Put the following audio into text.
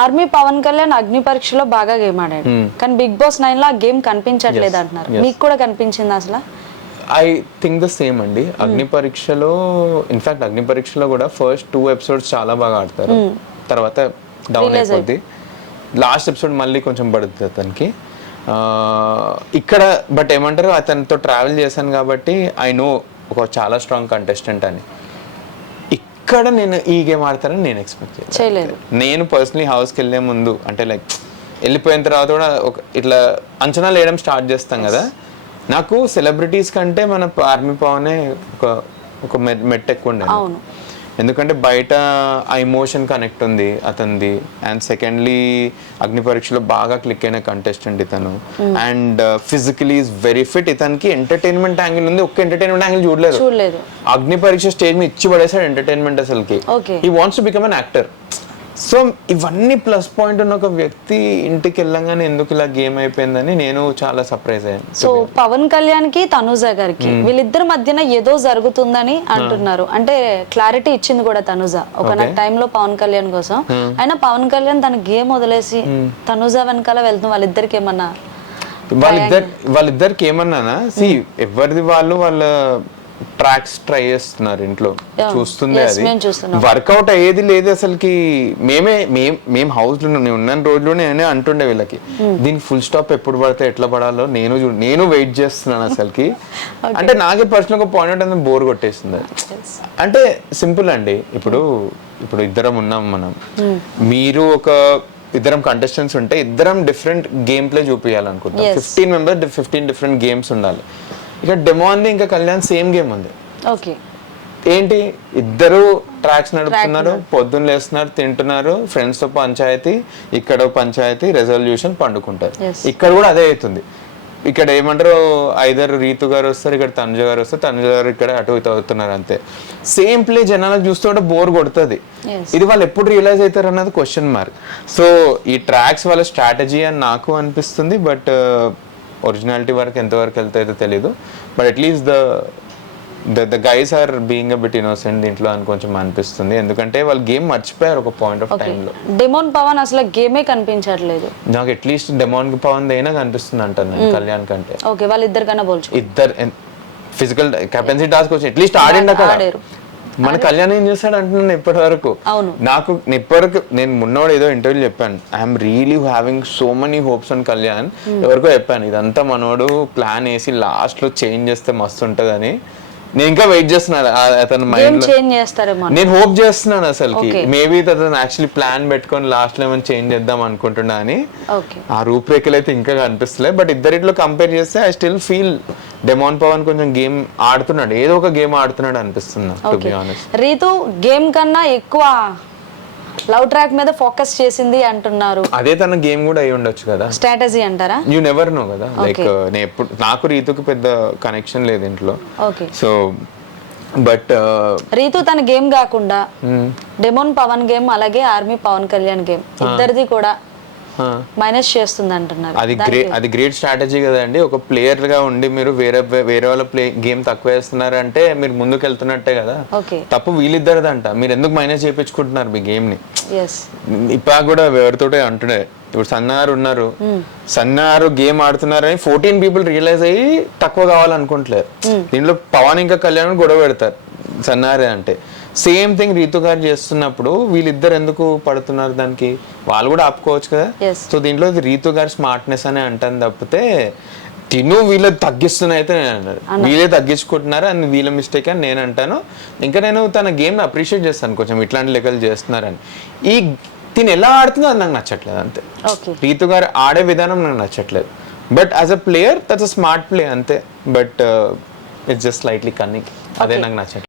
Army Pawan Kalyan అగ్ని పరీక్షలో బాగా గేమ్ ఆడాడు, కానీ బిగ్ బాస్ 9 లో ఆ గేమ్ కనిపించట్లేదు అంటున్నారు. మీకు కూడా కనిపించింది అసలు? ఐ థింక్ ద సేమ్ అండి. అగ్ని పరీక్షలో ఇన్ఫాక్ట్ అగ్ని పరీక్షలో కూడా ఫస్ట్ 2 ఎపిసోడ్స్ చాలా బాగా ఆడతారు, తర్వాత డౌన్ అయిపోద్ది. లాస్ట్ ఎపిసోడ్ మళ్ళీ కొంచెం పడుతుంది అతనికి. ఇక్కడ బట్ ఏమంటారు, అతనితో ట్రావెల్ చేశాను కాబట్టి ఐ నో ఒక చాలా స్ట్రాంగ్ కంటెస్టెంట్ అని. ఇక్కడ నేను ఈ గేమ్ ఆడతానని నేను ఎక్స్పెక్ట్ చేయలేదు. నేను పర్సనలీ హౌస్కి వెళ్ళే ముందు అంటే లైక్ వెళ్ళిపోయిన తర్వాత కూడా ఒక ఇట్లా అంచనాలు వేయడం స్టార్ట్ చేస్తాం కదా. నాకు సెలబ్రిటీస్ కంటే మన ఆర్మీ పవనే ఒక మెట్ ఎక్కువ ఉండే. ఎందుకంటే బయట ఆ ఎమోషన్ కనెక్ట్ ఉంది అతనిది. అండ్ సెకండ్లీ అగ్ని పరీక్షలో బాగా క్లిక్ అయిన కంటెస్టెంట్ ఇతను. And physically is very fit. ఇతనికి ఎంటర్టైన్మెంట్ యాంగిల్ ఉంది, ఒక్క ఎంటర్టైన్మెంట్ యాంగిల్ చూడలేదు. అగ్ని పరీక్ష స్టేజ్ మీద ఇచ్చి పడేసాడు ఎంటర్టైన్మెంట్ అసలుకి. He wants to become an actor. So ఇవన్నీ ప్లస్ పాయింట్ ఉన్న ఒక వ్యక్తి ఇంటికి వెళ్ళంగానే ఎందుకు ఇలా గేమ్ అయిపోయిందని నేను చాలా సర్ప్రైజ్ అయ్యాను. సో పవన్ కళ్యాణ్ కి తనుజ గారికి వీళ్ళిద్దరి మధ్యన ఏదో జరుగుతుందని అంటున్నారు. అంటే క్లారిటీ ఇచ్చింది కూడా తనుజ ఒక టైంలో పవన్ కళ్యాణ్ కోసం. అయినా పవన్ కళ్యాణ్ తన గేమ్ వదిలేసి తనుజ వెనకాల వెళ్తుంది. వాళ్ళిద్దరికి ఏమన్నానా, సి ఎవరిది వాళ్ళ ట్రాక్స్ ట్రై చేస్తున్నారు ఇంట్లో, చూస్తుంది. అది వర్కౌట్ అయ్యేది లేదు అసలుకి. మేము హౌస్ లో ఉన్న రోజులోనే నేనే అంటుండే వీళ్ళకి, దీనికి ఫుల్ స్టాప్ ఎప్పుడు పడితే ఎట్లా పడాలో నేను వెయిట్ చేస్తున్నాను అసలుకి. అంటే నాకే పర్సనల్ గా పాయింట్ అంటే బోర్ కొట్టేస్తుంది. అంటే సింపుల్ అండి, ఇప్పుడు ఇద్దరం ఉన్నాం మనం, మీరు ఒక ఇద్దరం కంటెస్టెంట్స్ ఉంటే ఇద్దరం డిఫరెంట్ గేమ్ ప్లే చూపించాలనుకుంటాం. 15 మెంబర్స్ 15 డిఫరెంట్ గేమ్స్ ఉండాలి. ఇక డెమో అంది, ఇంకా కళ్యాణ్ సేమ్ గేమ్ ఉంది. ఏంటి, ఇద్దరు ట్రాక్స్ నడుపుతున్నారు, పొద్దున్న లేస్తున్నారు, తింటున్నారు, ఫ్రెండ్స్ తో పంచాయతీ, ఇక్కడ పంచాయతీ, రెజల్యూషన్, పండుకుంటారు. ఇక్కడ కూడా అదే అవుతుంది. ఇక్కడ ఏమంటారు, ఐదర్ రీతు గారు వస్తారు, ఇక్కడ తనుజ గారు వస్తారు, తనుజ గారు ఇక్కడ అటు ఇటు అవుతున్నారు, అంతే. సేమ్ ప్లే జనాలకు చూస్తుంటే బోర్ కొడుతుంది. ఇది వాళ్ళు ఎప్పుడు రియలైజ్ అవుతారు అన్నది క్వశ్చన్ మార్క్. సో ఈ ట్రాక్స్ వాళ్ళ స్ట్రాటజీ అని నాకు అనిపిస్తుంది. బట్ ఒరిజినాలిటీ వరకు ఎంతవరకు వెళ్తాయో తెలీదు. But at least the guys are being a bit innocent దీంట్లో అని కొంచెం అనిపిస్తుంది. ఎందుకంటే వాళ్ళు గేమ్ మర్చిపోయారు ఒక పాయింట్ ఆఫ్ టైమ్ లో. డెమోన్ పవన్ అసలు గేమే కనిపించట్లేదు నాకు. అట్లీస్ట్ డెమోన్ పవన్ అయినా కనిపిస్తుంది అంటాను కళ్యాణ్ కంటే. ఓకే, వాళ్ళిద్దరు కన్నా పోల్చు, ఇద్దరు ఫిజికల్ కెప్టెన్సీ టాస్క్ వచ్చి అట్లీస్ట్ ఆడిండు అక్కడ. మన కళ్యాణ్ ఏం చేస్తాడు అంటున్నాను ఇప్పటి వరకు. నేను మొన్నోడు ఏదో ఇంటర్వ్యూ చెప్పాను, I'm really having so many hopes on Kalyan. ఎవరికో చెప్పాను, ఇదంతా మనోడు ప్లాన్ వేసి లాస్ట్ లో చేంజ్ చేస్తే మస్తు ఉంటదని. నేను ఇంకా వెయిట్ చేస్తున్నాను అతను మైండ్ లో. నేను హోప్ చేస్తున్నాను అసలుకి మేబీ అతను యాక్చువల్లీ ప్లాన్ పెట్టుకొని లాస్ట్ లో ఏమైనా చేంజ్ చేద్దాం అనుకుంటున్నా అని. ఆ రూపురేఖలు అయితే ఇంకా కనిపిస్తలేదు. బట్ ఇద్దరిట్లో కంపేర్ చేస్తే I still feel demon Pawan కొంచెం గేమ్ ఆడుతున్నాడు, ఏదో ఒక గేమ్ ఆడుతున్నాడు అనిపిస్తుంది to be honest. Rithu game కన్నా ఎక్కువ లవ్ ట్రాక్ మీద ఫోకస్ చేసింది అంటున్నారు. అదే తన గేమ్ కూడా అయి ఉండొచ్చు కదా, స్ట్రాటజీ అంటారా? యు నెవర్ నో కదా. లైక్ నాకు రీతుకి పెద్ద కనెక్షన్ లేదు ఇంట్లో. సో బట్ రీతు తన గేమ్ కాకుండా డెమోన్ పవన్ గేమ్, అలాగే ఆర్మీ పవన్ కళ్యాణ్ గేమ్, ఇద్దరిది కూడా మైనస్ చేస్తుంది అంటున్నారు. అది గ్రేట్ స్ట్రాటజీ కదండి. ఒక ప్లేయర్ గా ఉండి మీరు వేరే వాళ్ళ గేమ్ తక్కువ వేస్తున్నారు అంటే మీరు ముందుకు వెళ్తున్నట్టే కదా. తప్పు వీళ్ళిద్దరిదంట, మీరు ఎందుకు మైనస్ చేయించుకుంటున్నారు మీ గేమ్ ని? ఇప్పా కూడా ఎవరితో అంటుండే, ఇప్పుడు సన్నారు ఉన్నారు, సన్నారు గేమ్ ఆడుతున్నారని 14 పీపుల్ రియలైజ్ అయ్యి తక్కువ కావాలనుకుంటలేరు. దీంట్లో పవన్ ఇంకా కళ్యాణ్ గొడవ పెడతారు సన్నారే అంటే. సేమ్ థింగ్ రీతు గారు చేస్తున్నప్పుడు వీళ్ళిద్దరు ఎందుకు పడుతున్నారు దానికి? వాళ్ళు కూడా ఆపుకోవచ్చు కదా. సో దీంట్లో రీతు గారి స్మార్ట్నెస్ అని అంటాను తప్పితే వీళ్ళు తగ్గిస్తున్నా అయితే నేను అన్నారు. వీళ్ళే తగ్గించుకుంటున్నారు అని వీళ్ళ మిస్టేక్ అని నేను అంటాను. ఇంకా నేను తన గేమ్ అప్రిషియేట్ చేస్తాను కొంచెం, ఇట్లాంటి లెక్కలు చేస్తున్నారని. తిని ఎలా ఆడుతుందో అది నాకు నచ్చట్లేదు అంతే. రీతు గారు ఆడే విధానం నాకు నచ్చట్లేదు. But as a player that's a smart play అంతే. But it's just slightly cunning, అదే నాకు నచ్చట్లేదు.